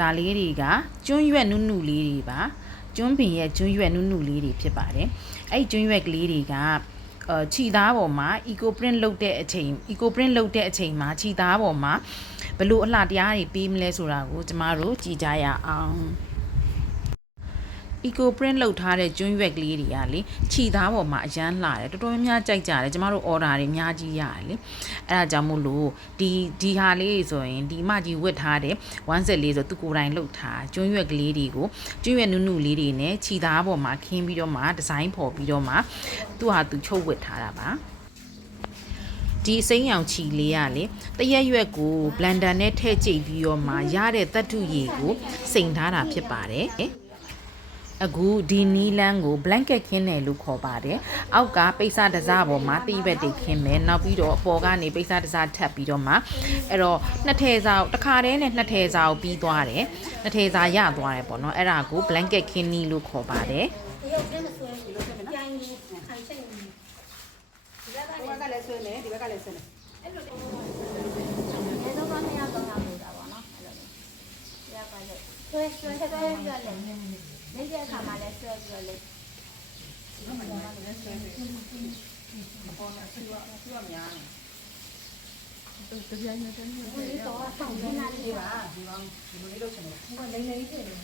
ဒါလေးတွေကကျွန်းရွက်နုနုလေးတွေပါကျွန်းပင်ရဲ့ကျွန်းရွက်နုနုလေးတွေဖြစ်ပါတယ်အဲ့ဒီကျွန်းရွက်ကလေးတွေကအဲခြိသားပေါ်မှာ eco print လုပ်တဲ့အချိန် eco print လုပ်တဲ့အချိန်မှာခြိသားပေါ်မှာဘလို့အလှတရားတွေပေးမလဲဆိုတာကိုကျမတို့ကြည့်ကြရအောင် eco print လောက်ထားတဲ့ကျွန်းရွက်ကလေးတွေကလေခြိသားပေါ်မှာအရန်လှတယ်တော်တော်များများကြိုက်ကြတယ်ကျမတို့ order တွေအများကြီးရတယ်လေအဲ့ဒါကြောင့်မို့လို့ဒီဒီဟာလေးဆိုရင်ဒီမကြီးဝတ်ထားတဲ့ဝမ်းဆက်လေးဆိုသူကိုယ်တိုင်လှုပ်ထားကျွန်းရွက်ကလေးတွေကိုကျွန်းရွက်နုနုလေးတွေနဲ့ခြိသားပေါ်မှာခင်းပြီးတော့မှဒီဇိုင်းဖော်ပြီးတော့မှသူ့ဟာသူချုပ်ဝတ်ထားတာပါဒီအစိမ်းရောင်ချီလေးကလေတရက်ရွက်ကို blender နဲ့ထည့်ကြိတ်ပြီးတော့မှရတဲ့တတ်ထုရည်ကိုစိန်ထားတာဖြစ်ပါတယ် အခုဒီနီလန်းကို blanket ခင်းတယ်လို့ခေါ်ပါတယ်။အောက်ကပိတ်စတစားပေါ်မှာတိဘက်တွေခင်းမယ်။နောက်ပြီးတော့အပေါ်ကနေပိတ်စတစားထပ်ပြီးတော့မှအဲ့တော့နှစ်ထည်စာကိုတစ်ခါတည်းနဲ့နှစ်ထည်စာကိုပြီးသွားတယ်။နှစ်ထည်စာရသွားတယ်ပေါ့နော်။အဲ့ဒါကို blanket ခင်းနီလို့ခေါ်ပါတယ်။ဒီရုပ်ထဲမဆွဲဘူးလို့ပြောပြိုင်နေခိုင်စိတ်နေဒီဘက်ကဒီဘက်ကလည်းဆွဲမယ်ဒီဘက်ကလည်းဆွဲမယ်အဲ့လိုလေတော့တော့နှစ်ယောက်တော့ရောက်နေတာပေါ့နော်အဲ့လိုရပါလေဆွဲဆွဲဆွဲပြီးတော့ လေနေတဲ့အခါမှာလည်းဆွဲပြီးတော့လေပေါ်နေအစီအစီအများနေဒီတော့ဆောင်းနေတာဒီလေးပါပါဒီကောင်ဒီလိုလေးလုပ်ချင်တယ်ဟိုလိမ့်လိမ့်ဖြစ်နေ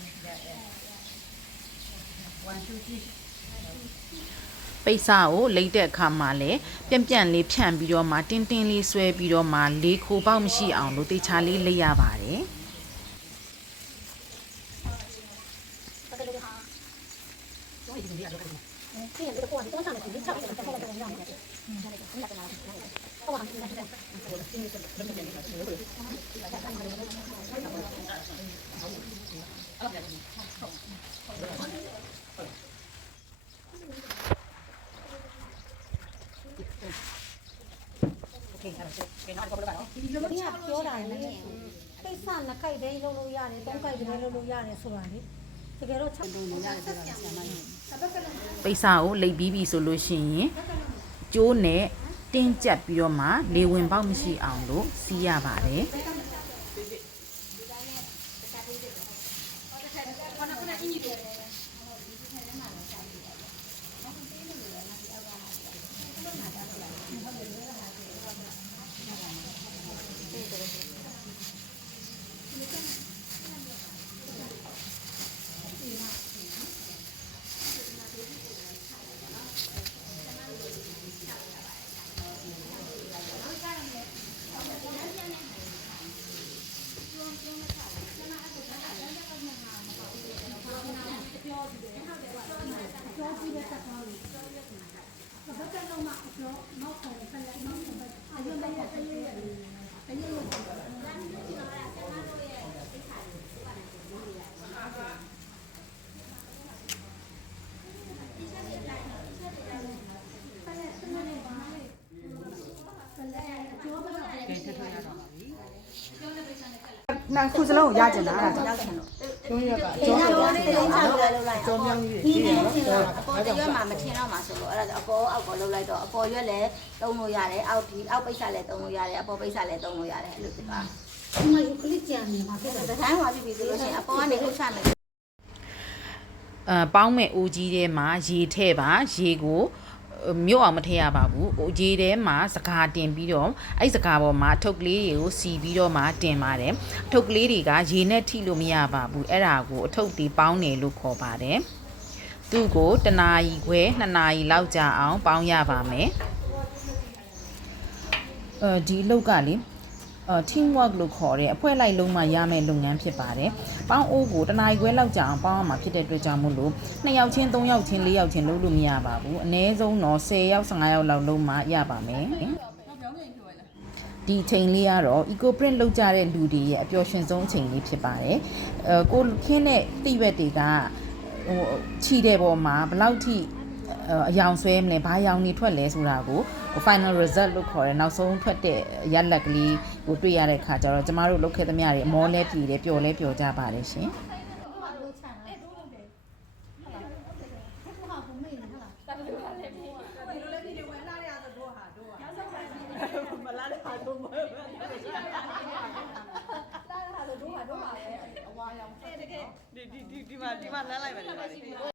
one two three ပိတ်စကိုလိမ့်တဲ့အခါမှာလည်းပြန့်ပြန့်လေးဖြန့်ပြီးတော့မှတင်းတင်းလေးဆွဲပြီးတော့မှလေးခိုပေါက်မရှိအောင်လို့တေချာလေးလိမ့်ရပါတယ်။ ဘာလို့လဲဟာ တော့ ဒီကပြောတာလေပိတ်ဆနှစ်ခိုက်ပဲလုံးလို့ရတယ်သုံးခိုက်ပဲလုံးလို့ရတယ်ဆိုတာလေတကယ်တော့ချက်လုံးလို့ရတယ်ဆိုတာဆရာမကြီး ပိတ်စကိုလိပ်ပြီးပြီဆိုလို့ရှိရင်ကျိုးနဲ့တင်းကျပ်ပြီးတော့မှလေဝင်ပေါက်မရှိအောင်လို့စီးရပါတယ် နာခုစလုံးကိုရကြတာအဲ့ဒါကြောင့်ကျွန်းရကကျွန်းရကကျော်လေးလေးချောက်လဲလို့လိုက်ကျွန်းမြောင်းကြီးကြီးတယ်နော်အပေါ်ရွက်မှာမထင်တော့မှာဆိုလို့အဲ့ဒါအပေါ်အောက်ပေါ်လောက်လိုက်တော့အပေါ်ရွက်လည်းသုံးလို့ရတယ်အောက်ဒီအောက်ပိတ်ဆလည်းသုံးလို့ရတယ်အပေါ်ပိတ်ဆလည်းသုံးလို့ရတယ်အဲ့လိုဖြစ်သွားဒီမှာယူကလစ်ကြံနေမှာဖြစ်တယ်တခါမှဖြစ်ပြီးဆိုလို့ရှိရင်အပေါ်ကနေလှုပ်ချမယ်အဲပေါင်းမဲ့အိုးကြီးထဲမှာရေထည့်ပါရေကိုအဲ မြုပ်အောင်မထည့်ရပါဘူးအိုးကြီးထဲမှာစကားတင်ပြီးတော့အဲ့စကားပေါ်မှာအထုပ်ကလေးတွေကိုစီပြီးတော့မှတင်ပါတယ်အထုပ်ကလေးတွေကရေနဲ့ထိလို့မရပါဘူးအဲ့ဒါကိုအထုပ်တီပေါင်းတယ်လို့ခေါ်ပါတယ်သူ့ကိုတနာရီခွဲ2နာရီလောက်ကြာအောင်ပေါင်းရပါမယ်အဲဒီအလုပ်ကလေအဲ team work လို့ခေါ်တဲ့အဖွဲ့လိုက်လုံးမှရမယ့်လုပ်ငန်းဖြစ်ပါတယ်။ပေါင်းအိုးကိုတနားရီခွဲလောက်ကြာအောင်ပေါင်းရမှာဖြစ်တဲ့အတွက်ကြောင့်မို့လို့2ယောက်ချင်း3ယောက်ချင်း4ယောက်ချင်းလုပ်လို့မရပါဘူး။အနည်းဆုံးတော့10ယောက်15ယောက်လောက်လုံးမှရပါမယ်။ဒီအချိန်လေးကတော့ eco print လောက်ကြတဲ့လူတွေရဲ့အပျော်ရွှင်ဆုံးအချိန်လေးဖြစ်ပါတယ်။အဲကိုခင်းတဲ့တိဘက်တွေကဟိုခြိတဲ့ပေါ်မှာဘယ်လောက်ထိအအယောင်ဆွဲမလဲဘာယောင်နေထွက်လဲဆိုတာကို final result လို့ခေါ်တယ်နောက်ဆုံးထွက်တဲ့ရလဒ်ကလေးကိုတွေ့ရတဲ့ခါကျတော့ကျမတို့လုပ်ခဲ့သမျှတွေအမောလဲပြည်တယ်ပျော်လဲပျော်ကြပါတယ်ရှင်။ဝဒီဒီဒီဒီမှာဒီမှာလမ်းလိုက်မယ်ဒီမှာလေ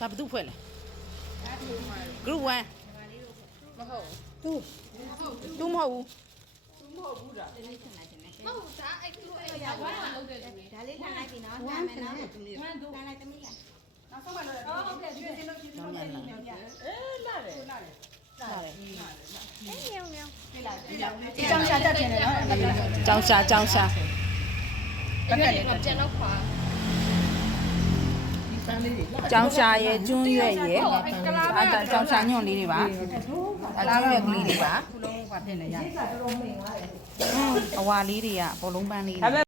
ဒါဘယ်သူဖွဲ့လဲ group 1မဟုတ်သူသူမဟုတ်ဘူးဒါလေးခံလိုက်ပြီနော်နားမယ်နော်ဝမ်းဝမ်းဒူလိုက်သမီးလားနောက်ဆုံးမှတော့ဟုတ်ကဲ့ကျွေးစင်းလို့ကျွေးစင်းလို့လည်းညောင်ပြအေးလာတယ်လာတယ်ဟုတ်တယ်ဒီကြောင်ရှာတတ်တယ်နော်အမေကကြောင်ရှာကြောင်ရှာဘက်ကလည်း ကြောင်ရှာရဲ့ကျွန်းရွက်ရဲ့အဲ့ဒါကြောင်ရှာညွန့်လေးတွေပါအလားရွက်ကလေးတွေပါခုလုံးကဖြစ်နေရတယ်အဝါလေးတွေကဘောလုံးပန်းလေးတွေ